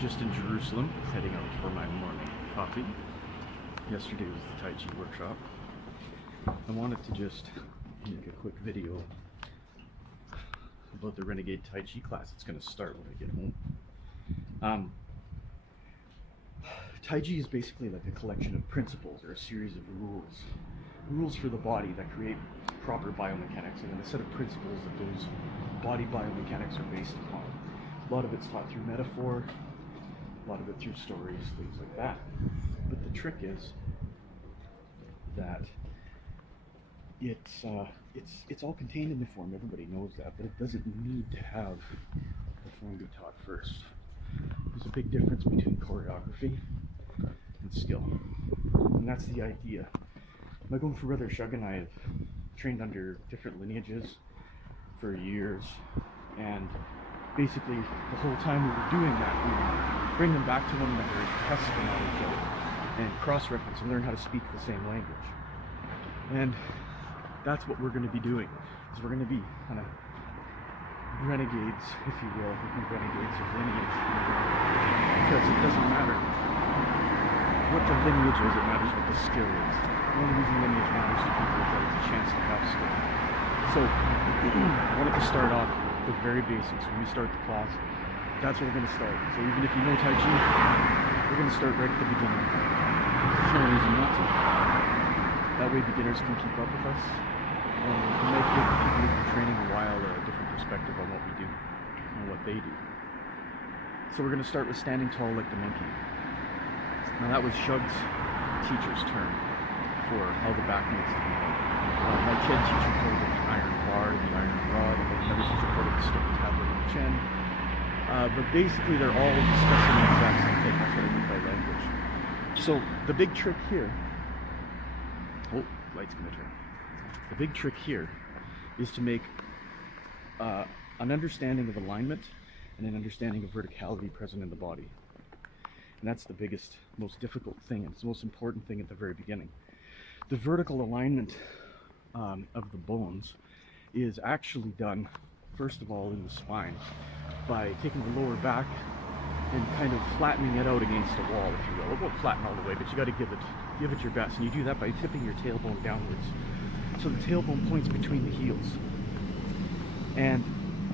Just in Jerusalem, heading out for my morning coffee. Yesterday was the Taiji workshop. I wanted to just make a quick video about the Renegade Taiji class. It's going to start when I get home. Taiji is basically like a collection of principles or a series of rules for the body that create proper biomechanics, and then a set of principles that those body biomechanics are based upon. A lot of it's taught through metaphor, a lot of it through stories, things like that. But the trick is that it's all contained in the form. Everybody knows that, but it doesn't need to have the form be taught first. There's a big difference between choreography and skill, and that's the idea. My going for Brother Shug and I have trained under different lineages for years, and basically the whole time we were doing that, we would bring them back to one another and test them on each other and cross-reference and learn how to speak the same language. And that's what we're going to be doing, is we're going to be kind of renegades, if you will. We can renegades of lineage, because it doesn't matter what the lineage is, it matters what the skill is. The only reason lineage matters to people is that it's a chance to have skill. So I wanted to start off with very basics. When we start the class, that's where we're going to start. So even if you know Taiji, we're going to start right at the beginning. There's no reason not to. That way beginners can keep up with us, and it might give people who've been training a while a different perspective on what we do and what they do. So we're going to start with standing tall like the monkey. Now that was Shug's teacher's term for how the back needs to be held. My Chin teacher called it the iron bar, the iron rod, and then another teacher called it the stone tablet of the chin. But basically they're all discussing the exact same thing. That's what I mean by language. So the big trick here, light's gonna turn. The big trick here is to make an understanding of alignment and an understanding of verticality present in the body. And that's the biggest, most difficult thing, and it's the most important thing at the very beginning. The vertical alignment of the bones is actually done, first of all, in the spine by taking the lower back and kind of flattening it out against a wall, if you will. It won't flatten all the way, but you got to give it your best, and you do that by tipping your tailbone downwards. So the tailbone points between the heels. And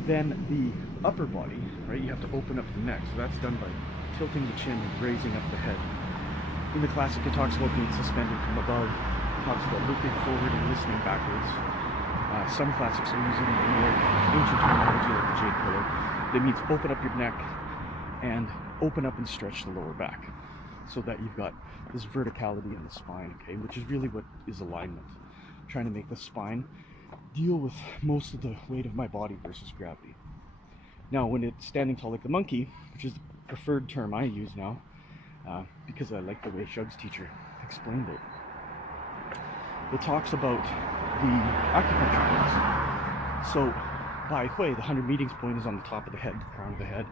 then the upper body, right, you have to open up the neck, so that's done by tilting the chin and raising up the head. In the classic, it talks about being suspended from above, it talks about looking forward and listening backwards. Some classics are using more ancient terminology like the Jade pillow. That means open up your neck and open up and stretch the lower back, so that you've got this verticality in the spine, okay, which is really what is alignment. I'm trying to make the spine deal with most of the weight of my body versus gravity. Now, when it's standing tall like the monkey, which is the preferred term I use now, because I like the way Shug's teacher explained it, it talks about the acupuncture points. So, Bai Hui, the 100 meetings point, is on the top of the head, the crown of the head,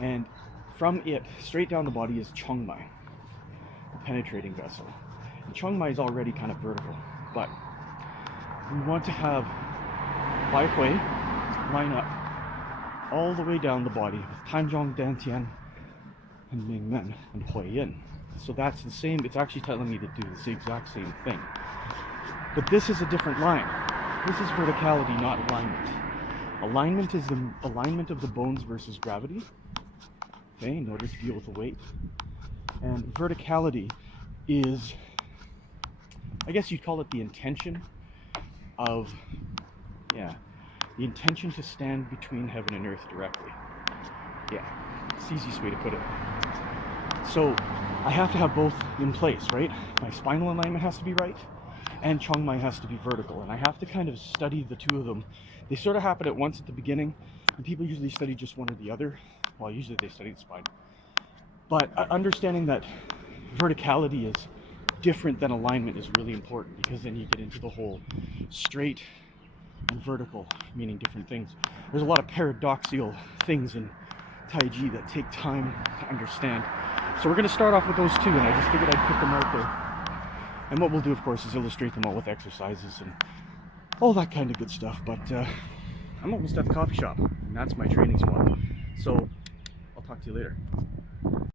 and from it, straight down the body, is Chongmai, the penetrating vessel. And Chongmai is already kind of vertical, but we want to have Bai Hui line up all the way down the body with Tanzhong, Dantian, and Ming Men, and Hui Yin. So that's the same, it's actually telling me to do the exact same thing. But this is a different line. This is verticality, not alignment. Alignment is the alignment of the bones versus gravity, okay, in order to deal with the weight. And verticality is, I guess you'd call it the intention of, the intention to stand between heaven and earth directly. Yeah, it's the easiest way to put it. So I have to have both in place, right? My spinal alignment has to be right, and Chongmai has to be vertical, and I have to kind of study the two of them. They sort of happen at once at the beginning, and people usually study just one or the other. Well, usually they study the spine. But understanding that verticality is different than alignment is really important, because then you get into the whole straight and vertical meaning different things. There's a lot of paradoxical things in Taiji that take time to understand. So we're going to start off with those two, and I just figured I'd put them out there. And what we'll do, of course, is illustrate them all with exercises and all that kind of good stuff. But I'm almost at the coffee shop, and that's my training spot. So I'll talk to you later.